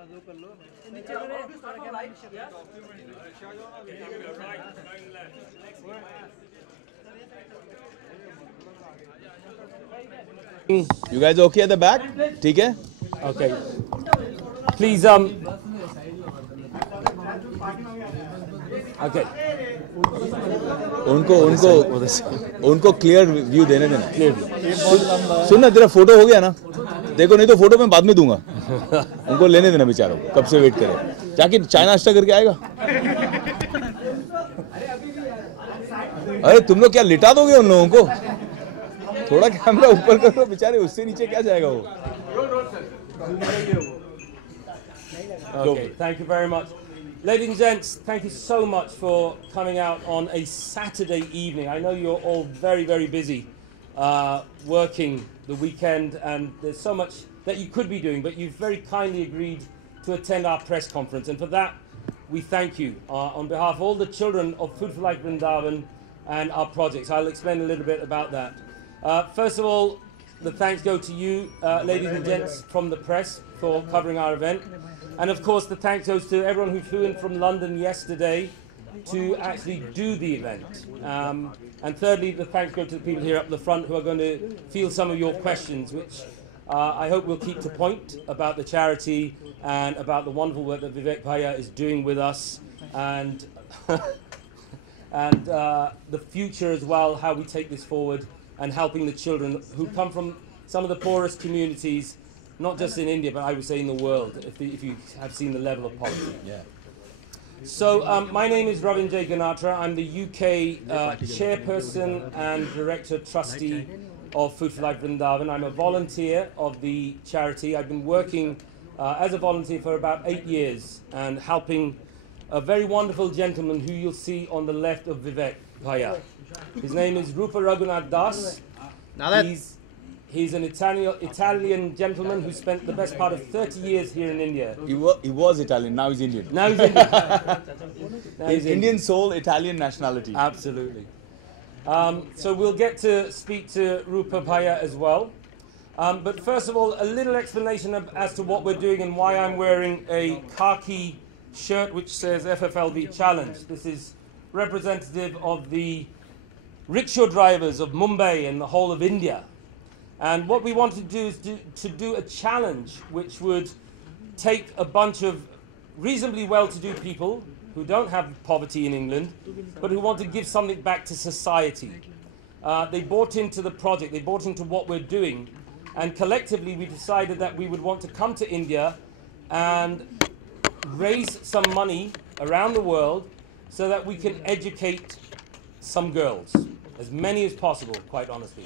You guys okay at the back? ठीक है? Okay. Please, okay. उनको क्लियर व्यू देने देना. सुन ना, तेरा फोटो हो गया ना? देखो, नहीं तो फोटो मैं बाद में दूंगा. उनको लेने देना बेचारों. कब से वेट करे? जाके चाय नाश्ता करके आएगा. अरे तुम लोग क्या लिटा दोगे उन लोगों को? थोड़ा कैमरा ऊपर करो बेचारे, उससे नीचे क्या जाएगा वो? Okay, thank you very much. Ladies and gents, thank you so much for coming out on a Saturday evening. I know you're all very, very busy working the weekend, and there's so much that you could be doing, but you've very kindly agreed to attend our press conference, and for that, we thank you on behalf of all the children of Food for Life Vrindavan and our projects. I'll explain a little bit about that. First of all, the thanks go to you, ladies and gents from the press, for covering our event. And of course, the thanks goes to everyone who flew in from London yesterday to actually do the event. And thirdly, the thanks go to the people here up the front who are going to field some of your questions, which I hope will keep to point about the charity and about the wonderful work that Vivek Bhaiya is doing with us, and and the future as well, how we take this forward and helping the children who come from some of the poorest communities, not just in India, but I would say in the world, if you have seen the level of poverty. Yeah. So my name is Ravindra Ganatra. I'm the UK chairperson and director trustee of Food for Life Vrindavan. I'm a volunteer of the charity. I've been working as a volunteer for about 8 years and helping a very wonderful gentleman who you'll see on the left of Vivek Bhaiya. His name is Rupa Raghunath Das. He's an Italian gentleman who spent the best part of 30 years here in India. He was Italian, now he's Indian. Now he's Indian. He's Indian soul, Italian nationality. Absolutely. So we'll get to speak to Rupa Bhaiya as well. But first of all, a little explanation as to what we're doing and why I'm wearing a khaki shirt which says FFLV Challenge. This is representative of the rickshaw drivers of Mumbai and the whole of India. And what we want to do is to do a challenge which would take a bunch of reasonably well-to-do people who don't have poverty in England, but who want to give something back to society. They bought into the project, they bought into what we're doing, and collectively we decided that we would want to come to India and raise some money around the world so that we can educate some girls, as many as possible, quite honestly.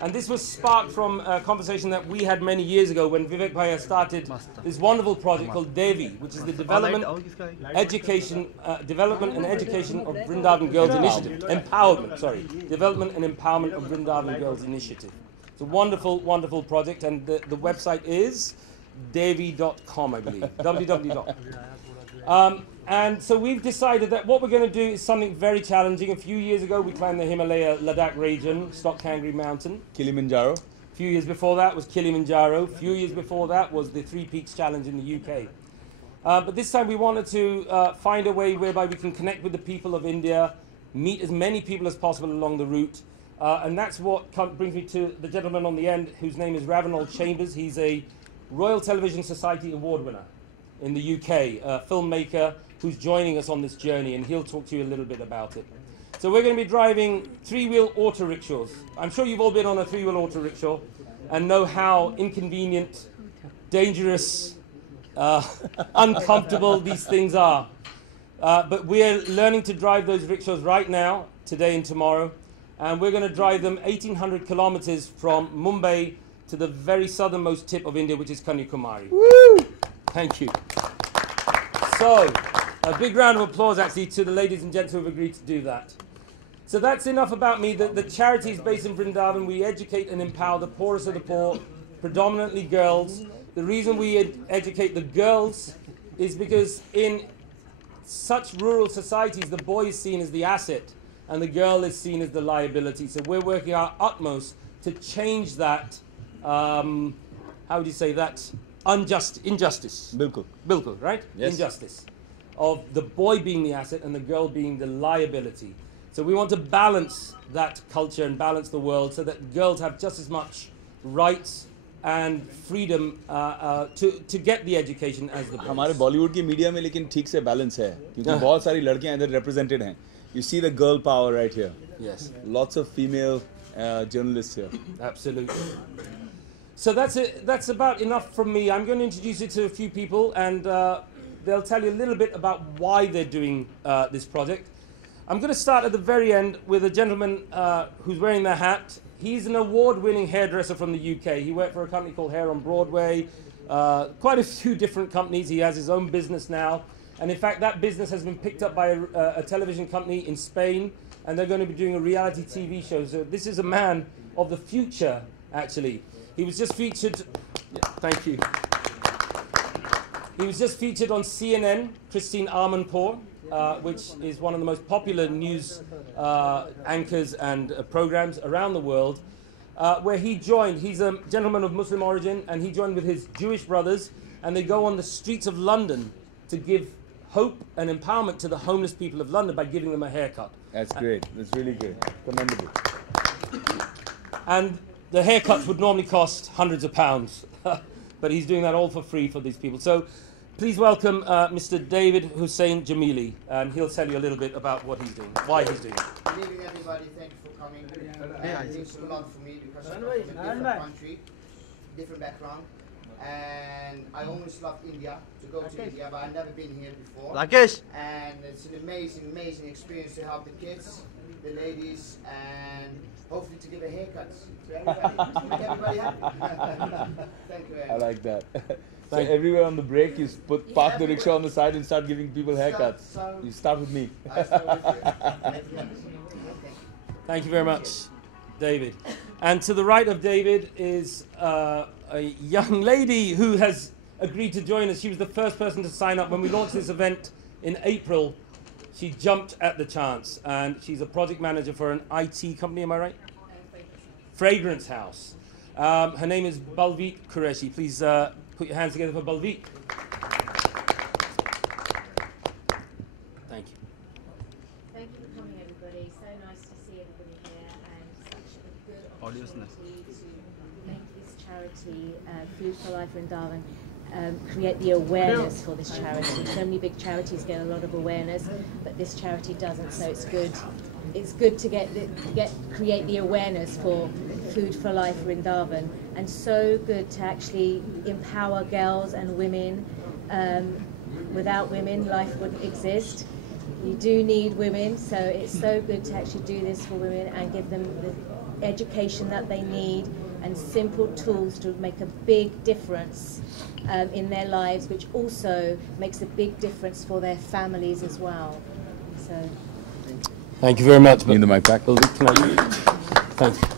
And this was sparked from a conversation that we had many years ago when Vivek Bhaiya started this wonderful project called Devi, which is the Development and Education of Vrindavan Girls Initiative. Development and Empowerment of Vrindavan Girls Initiative. It's a wonderful, wonderful project, and the website is devi.com, I believe, www.. And so we've decided that what we're going to do is something very challenging. A few years ago, we climbed the Himalaya Ladakh region, Stockangry Mountain. Kilimanjaro. A few years before that was Kilimanjaro. A few years before that was the Three Peaks Challenge in the UK. But this time we wanted to find a way whereby we can connect with the people of India, meet as many people as possible along the route. And that's what brings me to the gentleman on the end, whose name is Ravenel Chambers. He's a Royal Television Society Award winner in the UK, a filmmaker who's joining us on this journey, and he'll talk to you a little bit about it. So we're going to be driving three-wheel auto rickshaws. I'm sure you've all been on a three-wheel auto rickshaw and know how inconvenient, dangerous, uncomfortable these things are. But we're learning to drive those rickshaws right now, today and tomorrow, and we're going to drive them 1,800 kilometers from Mumbai to the very southernmost tip of India, which is Kanyakumari. Woo! Thank you. So, a big round of applause actually to the ladies and gents who have agreed to do that. So that's enough about me. The charity is based in Vrindavan. We educate and empower the poorest of the poor, predominantly girls. The reason we educate the girls is because in such rural societies, the boy is seen as the asset and the girl is seen as the liability. So we're working our utmost to change that, how would you say, that injustice. बिल्कुल. Bilkul, right? Yes. Injustice. Of the boy being the asset and the girl being the liability. So we want to balance that culture and balance the world so that girls have just as much rights and freedom to get the education as the boys. हमारे बॉलीवुड की media में लेकिन ठीक से balance है क्योंकि बहुत सारी लड़कियां इधर represented हैं. You see the girl power right here. Yes. Lots of female journalists here. Absolutely. So that's it. That's about enough from me. I'm going to introduce you to a few people, and they'll tell you a little bit about why they're doing this project. I'm going to start at the very end with a gentleman who's wearing the hat. He's an award-winning hairdresser from the UK. He worked for a company called Hair on Broadway, quite a few different companies. He has his own business now. And in fact, that business has been picked up by a television company in Spain, and they're going to be doing a reality TV show. So this is a man of the future, actually. He was just featured, thank you. He was just featured on CNN, Christine Amanpour, which is one of the most popular news anchors and programs around the world, where he joined. He's a gentleman of Muslim origin, and he joined with his Jewish brothers, and they go on the streets of London to give hope and empowerment to the homeless people of London by giving them a haircut. That's great. That's really great. Commendable. And the haircuts would normally cost hundreds of pounds, but he's doing that all for free for these people. So please welcome Mr. David Hussein Jamili, and he'll tell you a little bit about what he's doing, why he's doing it. Good evening, everybody. Thank you for coming. It means a lot for me because I'm from a different country, different background. And I always loved India, to go to India, but I've never been here before. And it's an amazing, amazing experience to help the kids, the ladies, and hopefully to give a haircut to everybody. Make everybody happy. Thank you very much. I like that. So everywhere on the break, you park the rickshaw on the side and start giving people haircuts. You start with me. I start with you. Thank you very much, David. And to the right of David is a young lady who has agreed to join us. She was the first person to sign up when we launched this event in April. She jumped at the chance, and she's a project manager for an IT company, am I right? Fragrance house. Her name is Balveet Qureshi. Please put your hands together for Balveet. Thank you. Thank you for coming, everybody. So nice to see everybody here, and such a good opportunity to make this charity, Food for Life Vrindavan, create the awareness for this charity. So many big charities get a lot of awareness, but this charity doesn't. So it's good. It's good to create the awareness for Food for Life Vrindavan, and so good to actually empower girls and women. Without women, life wouldn't exist. You do need women, so it's so good to actually do this for women and give them the education that they need and simple tools to make a big difference in their lives, which also makes a big difference for their families as well. So. Thank you very much. Need the mic back. Thank you.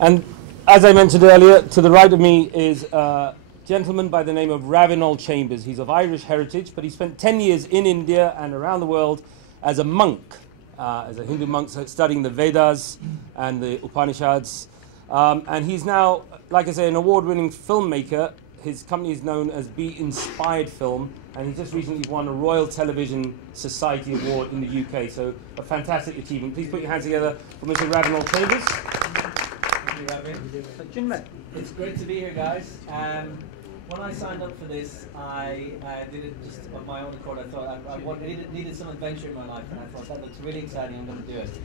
And as I mentioned earlier, to the right of me is a gentleman by the name of Ravinol Chambers. He's of Irish heritage, but he spent 10 years in India and around the world as a monk, as a Hindu monk, studying the Vedas and the Upanishads. And he's now, like I say, an award-winning filmmaker. His company is known as Be Inspired Film, and he just recently won a Royal Television Society Award in the UK. So a fantastic achievement. Please put your hands together for Mr. Ravinol Chambers. It's great to be here, guys. When I signed up for this, I did it just on my own accord. I thought I needed some adventure in my life, and I thought that looks really exciting, I'm going to do it.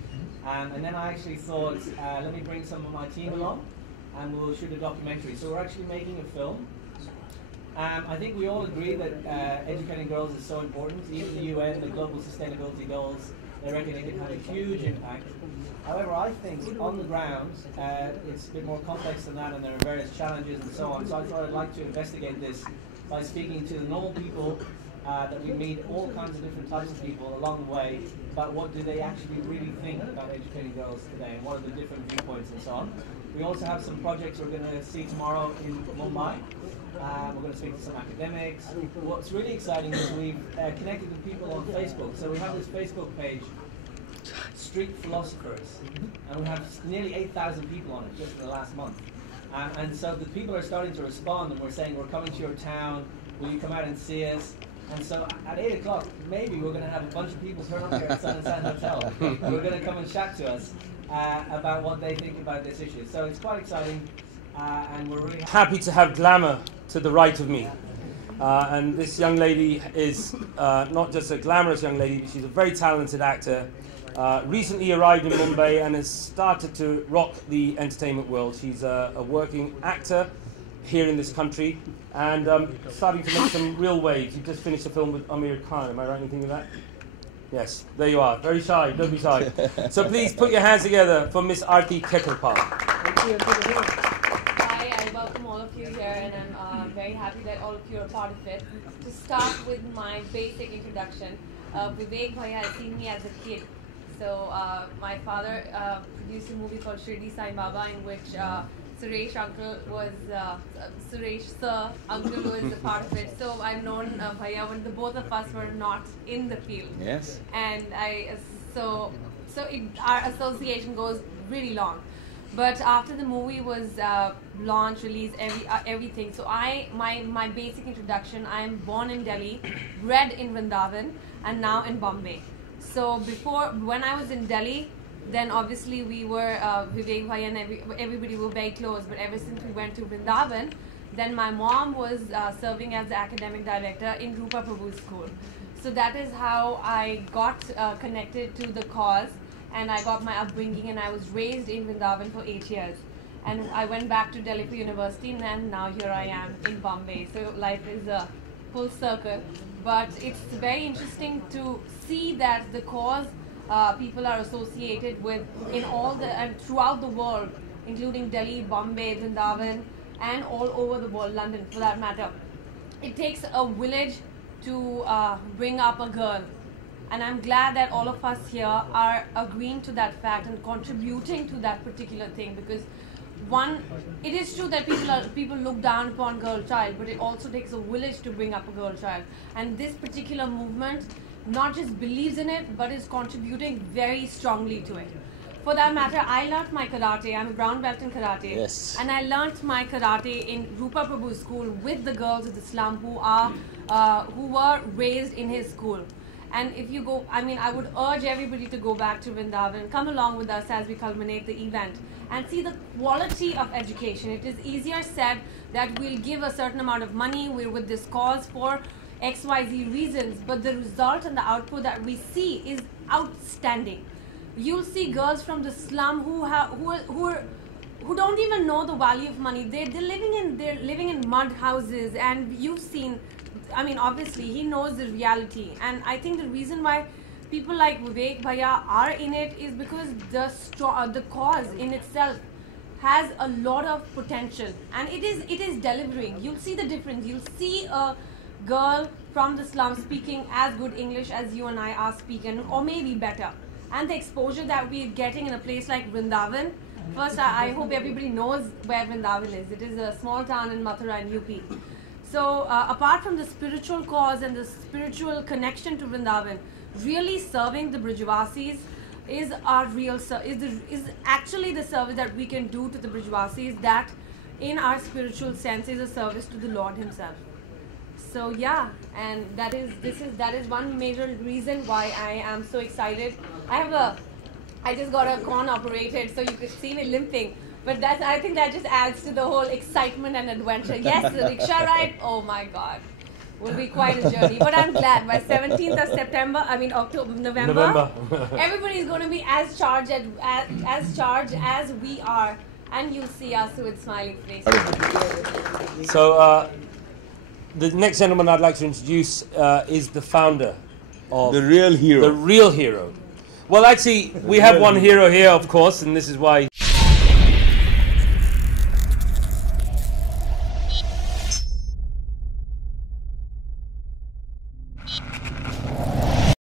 And then I actually thought, let me bring some of my team along, and we'll shoot a documentary. So we're actually making a film. I think we all agree that educating girls is so important. Even the UN, the Global Sustainability Goals, they reckon it can have a huge impact. However, I think on the ground, it's a bit more complex than that, and there are various challenges and so on. So I thought I'd like to investigate this by speaking to the normal people that we meet, all kinds of different types of people along the way, about what do they actually really think about educating girls today, and what are the different viewpoints and so on. We also have some projects we're going to see tomorrow in Mumbai. We're going to speak to some academics. What's really exciting is we've connected with people on Facebook. So we have this Facebook page, Street Philosophers, and we have nearly 8,000 people on it just in the last month. And so the people are starting to respond, and we're saying, we're coming to your town, will you come out and see us? And so at 8 o'clock, maybe we're going to have a bunch of people turn up here at Sun and Sand Hotel. And we're going to come and chat to us about what they think about this issue. So it's quite exciting, and we're really happy to have glamour to the right of me. And this young lady is not just a glamorous young lady, but she's a very talented actor. Recently arrived in Mumbai and has started to rock the entertainment world. She's a working actor here in this country and starting to make some real waves. You just finished a film with Amir Khan, am I right in thinking that? Yes, there you are. Very shy, don't be shy. So please put your hands together for Miss Aarti Khetarpal. Hi, I welcome all of you here, and I'm very happy that all of you are part of it. To start with my basic introduction, Vivek Bhaiya has seen me as a kid. So my father produced a movie called Shirdi Sai Baba, in which Suresh Sir Uncle was a part of it. So I've known Bhaiya when the both of us were not in the field. Yes. And our association goes really long. But after the movie was launched, released, everything. So my basic introduction, I am born in Delhi, bred in Vrindavan, and now in Bombay. So when I was in Delhi, then obviously we were, Vivek Bhaiya and everybody were very close. But ever since we went to Vrindavan, then my mom was serving as the academic director in Rupa Prabhu's school. So that is how I got connected to the cause, and I got my upbringing, and I was raised in Vrindavan for 8 years. And I went back to Delhi for university, and then now here I am in Bombay. So life is a full circle. But it's very interesting to see that the cause people are associated with and throughout the world, including Delhi, Bombay, Vrindavan, and all over the world, London for that matter. It takes a village to bring up a girl. And I'm glad that all of us here are agreeing to that fact and contributing to that particular thing, because it is true that people look down upon girl child, but it also takes a village to bring up a girl child. And this particular movement not just believes in it, but is contributing very strongly to it. For that matter, I learnt my karate. I'm a brown belt in karate. Yes. And I learnt my karate in Rupa Prabhu's school with the girls of the slum who were raised in his school. And if you go, I would urge everybody to go back to Vrindavan, come along with us as we culminate the event and see the quality of education. It is easier said that we'll give a certain amount of money, we're with this cause for XYZ reasons, but the result and the output that we see is outstanding. You'll see girls from the slum who don't even know the value of money. They're living in mud houses, and you've seen, obviously he knows the reality. And I think the reason why people like Vivek Bhaiya are in it is because the cause in itself has a lot of potential, and it is delivering. You'll see the difference. You'll see a girl from the slum speaking as good English as you and I are speaking, or maybe better. And the exposure that we're getting in a place like Vrindavan. First, I hope everybody knows where Vrindavan is. It is a small town in Mathura in UP. So apart from the spiritual cause and the spiritual connection to Vrindavan, really serving the Brijvasis is actually the service that we can do to the Brijvasis, that in our spiritual sense is a service to the Lord himself. So yeah, and that is one major reason why I am so excited. I just got a corn operated, so you could see me limping. But I think that just adds to the whole excitement and adventure. Yes, the rickshaw ride, oh my God, will be quite a journey. But I'm glad by 17th of November, everybody's going to be as charged as we are, and you'll see us with smiling faces. So the next gentleman I'd like to introduce is the founder of the real hero. The real hero. Well, actually, we have one hero here, of course, and this is why